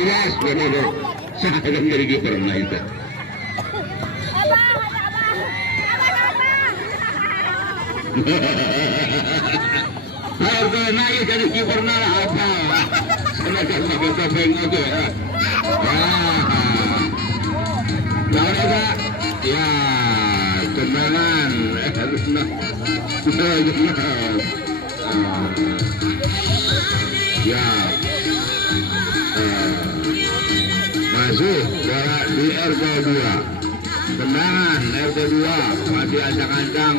Yes, benar. Saya akan jadi kiper nah itu. Harga naik jadi kiper nah apa? Sama pakai topeng aja ya. Nah, ada ya tendangan. Ya. Masuk bola di RT2 tendangan RT2 masih ancang-ancang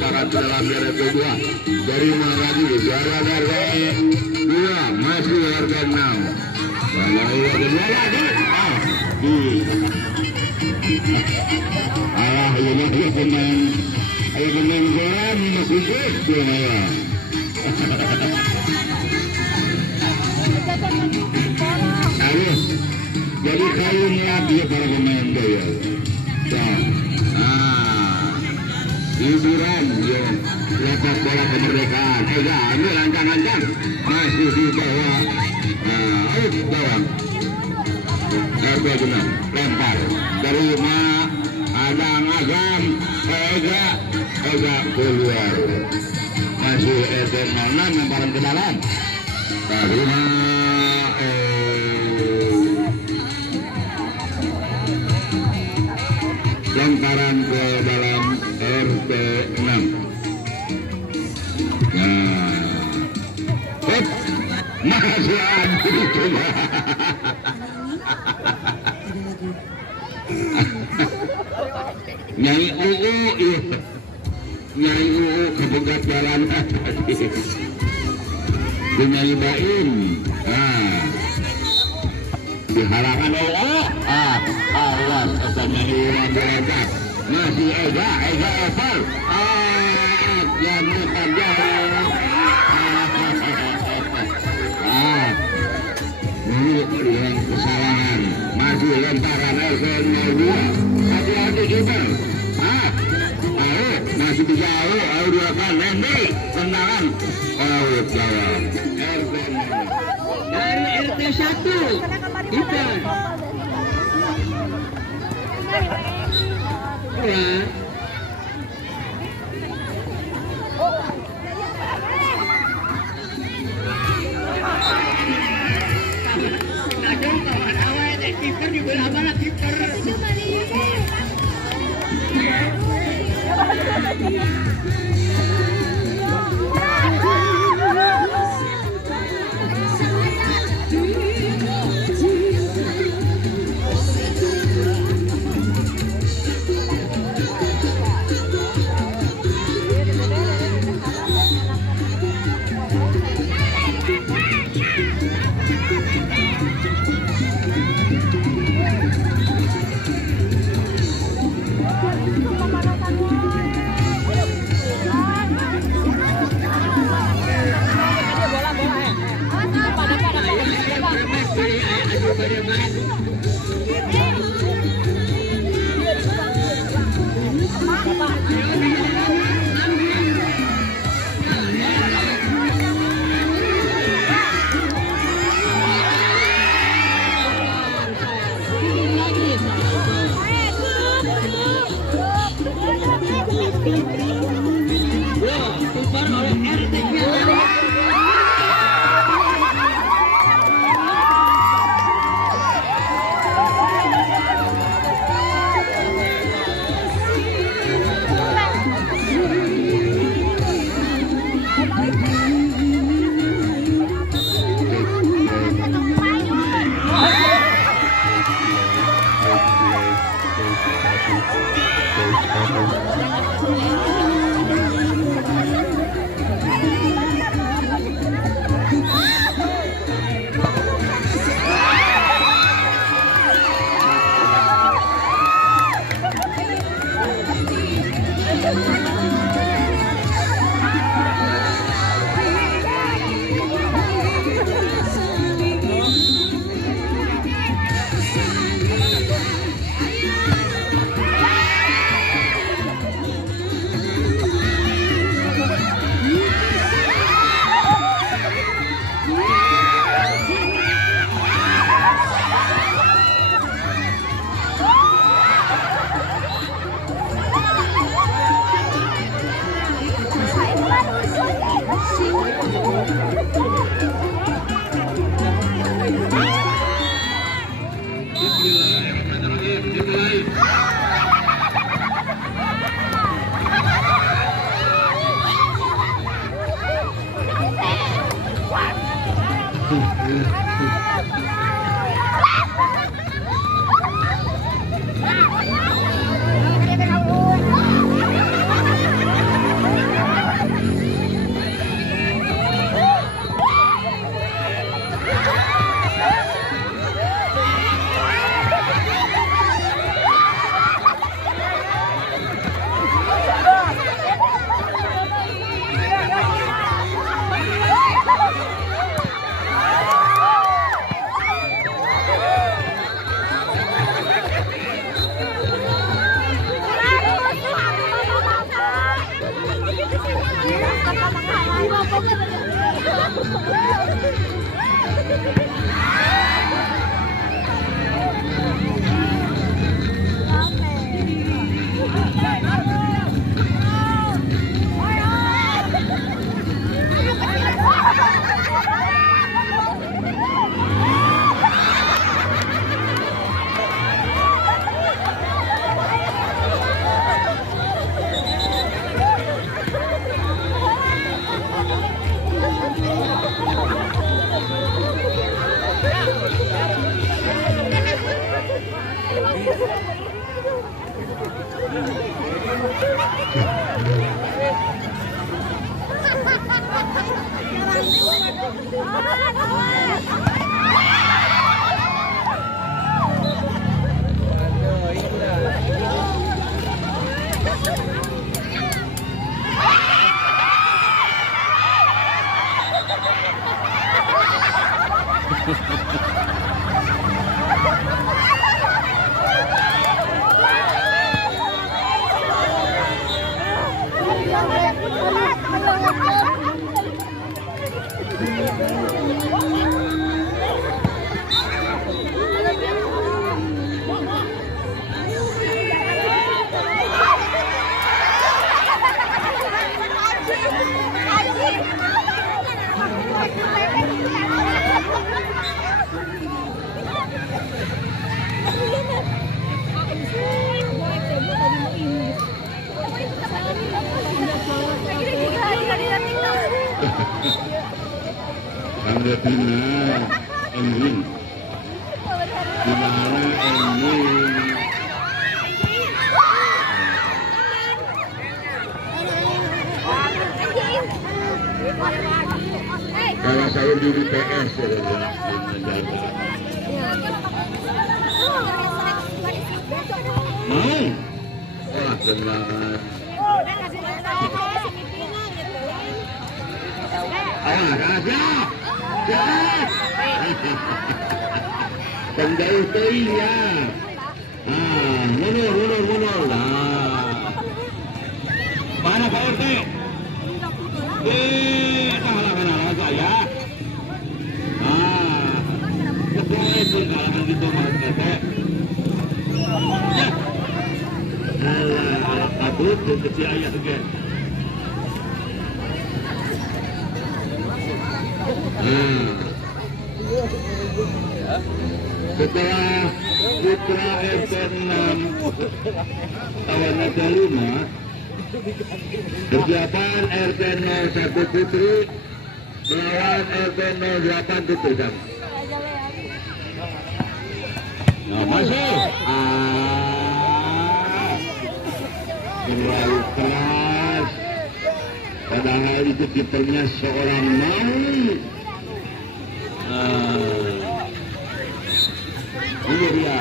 para dalam RT2 dari mana lagi juara RT2 masih RT6 kalau RT2 lagi ini pemain bola masih gitu ya. Harus jadi kayu melatih para pemain bola. Hiburan ya, lepas bola kemerdekaan. Ini lancang-lancang masih di bawah. Bawah. RT6 lempar dari Adang Agam Ega keluar. Masih RT06 lemparan ke dalam. Terima lemparan ke dalam RT6. Masih ada coba. Nyai UU Nyai UU kebegat jalan Nyai Baim dihalangan awas Nyai UU masih Ega Opal yang bukan jalan ini yang kesalahan masih lemparan RT02 hati-hati kita masih dijauh dua kan nembel tendangan out lawan RT0 dari RT1 Ipan kiper juga apa kiper Ada Dina Emrin, Dimana Emrin. Kalau saya di PS mau, wah benar. Penjauh teuing ya. Mundur lah. Mana Pak RT? Halangan saya. Ketua pun halangan gitu Mas RT. Alah, patut kecil ayah juga. Setelah putra RT 6 lawan RT 5, persiapan RT 01 Putri melawan RT 08 Tutudang. Nah, masuk. Terlalu keras. Padahal itu kipernya seorang Maui. Ini dia,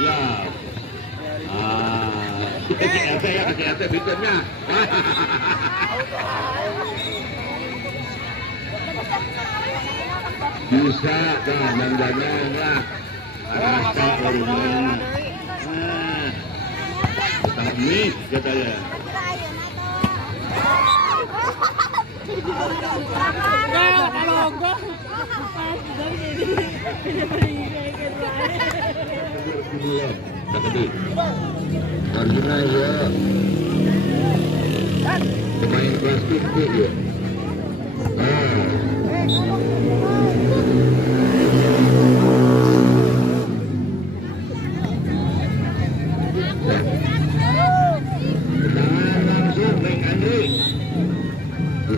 ya. Kasih RT fiturnya. Bisa dah, dan lah. Rasa rumah. Tamik katanya. Karena ya pemain plastik ya.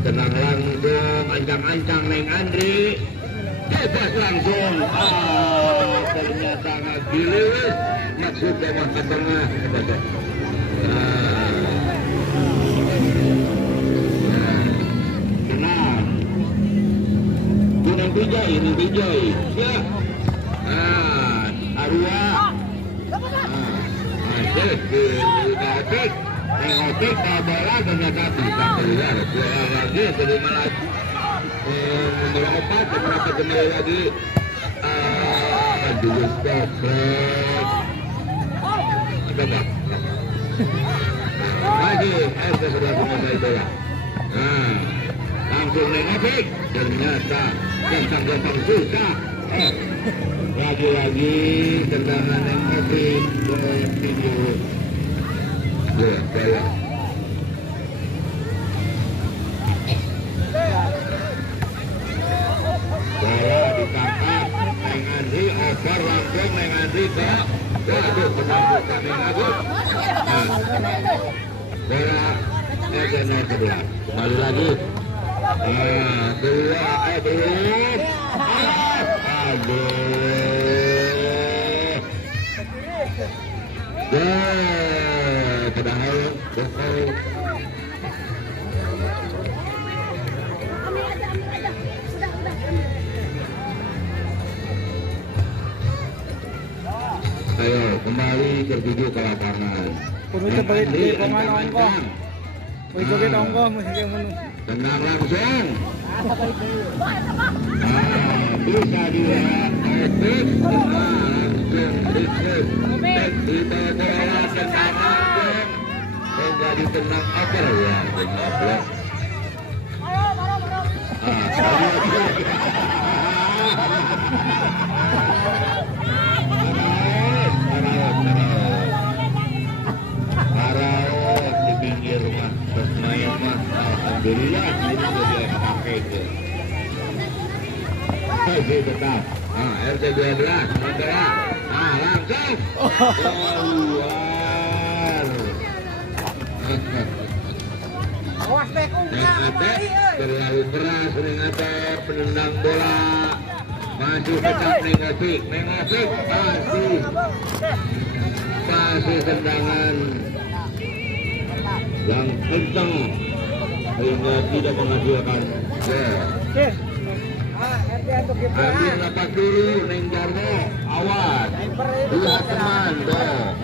Tenang langsung, ancang-ancang Neng Andri. bebas langsung. Ternyata nggak giliwis maksudnya mah ke tengah. Tenang. Gunung Bijay, ini Bijay. Ya. Arua. Asik. Nengok bola ternyata bisa keluar. Keluar lagi, terima lagi. Nomor 4, ternyata kembali lagi. Juga stop. Coba. Lagi, sudah selesai bola. Langsung nengok. Ternyata gampang susah. Lagi-lagi tendangan yang mobil tinggi. Bola. Bola ditangkap Neng Andri, over langsung Neng Andri ke waduh penampukan Neng Agus. Bola nomor 11 kembali lagi. Belum. Aduh. Padahal Jokowi. Ayo kembali tertuju ke lapangan. Punuh balik di pemain ongkoh. Joget ongkoh mesti menurut. Tenang langsung. Bisa dilihat etik. Langsung dikit. Kita bola tenang langsung. Enggak ditendang apa ya? Tenang. Di pinggir rumah Senayan mah alhamdulillah ini sudah pakai itu. Masih tetap. RT 12 Mandala. Langsung keluar. Awas teh terlalu keras Nengate penendang bola. Masih tetap Nengate masih tendangan yang kencang sehingga tidak menghasilkan gol. Ambil lepas dulu Neng Jarno, awas lihat teman dong.